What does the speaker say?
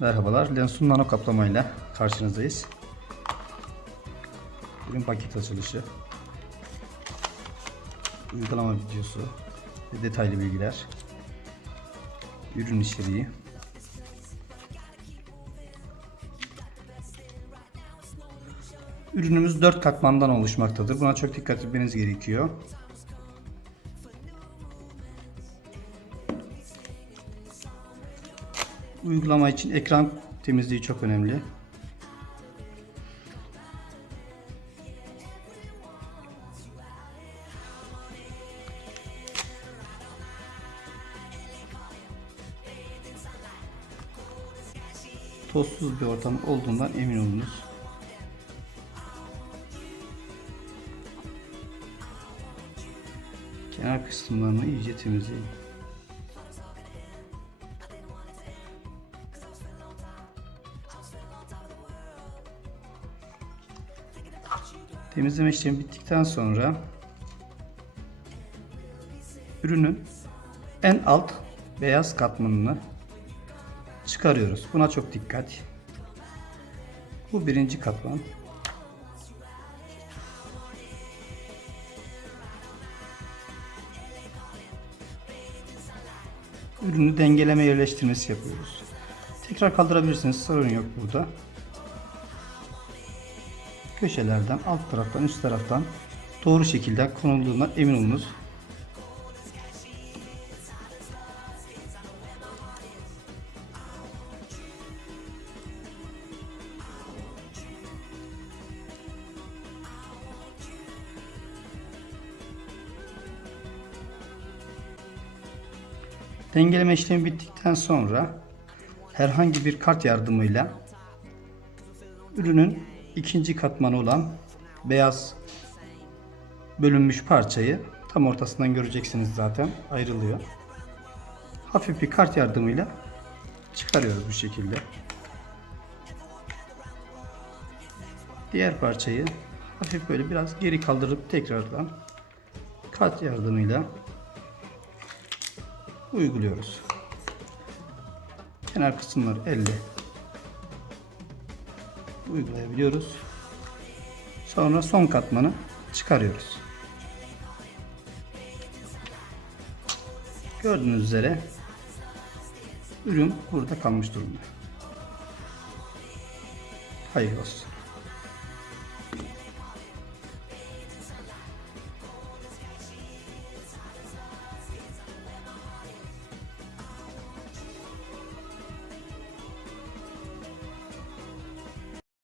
Merhabalar. Lensun nano kaplamayla karşınızdayız. Bugün paket açılışı. Uygulama videosu ve detaylı bilgiler. Ürün içeriği. Ürünümüz 4 katmandan oluşmaktadır. Buna çok dikkat etmeniz gerekiyor. Uygulama için ekran temizliği çok önemli. Tozsuz bir ortam olduğundan emin olunuz. Kenar kısımlarını iyice temizleyin. Temizleme işlemi bittikten sonra ürünün en alt beyaz katmanını çıkarıyoruz. Buna çok dikkat. Bu birinci katman. Ürünü dengeleme yerleştirmesi yapıyoruz. Tekrar kaldırabilirsiniz. Sorun yok burada köşelerden, alt taraftan, üst taraftan doğru şekilde konulduğundan emin olunuz. Dengeleme işlemi bittikten sonra herhangi bir kart yardımıyla ürünün ikinci katmanı olan beyaz bölünmüş parçayı tam ortasından göreceksiniz zaten ayrılıyor. Hafif bir kart yardımıyla çıkarıyoruz bu şekilde. Diğer parçayı hafif böyle biraz geri kaldırıp tekrardan kart yardımıyla uyguluyoruz. Kenar kısımları elle uygulayabiliyoruz. Sonra son katmanı çıkarıyoruz. Gördüğünüz üzere ürün burada kalmış durumda. Hayırlı olsun.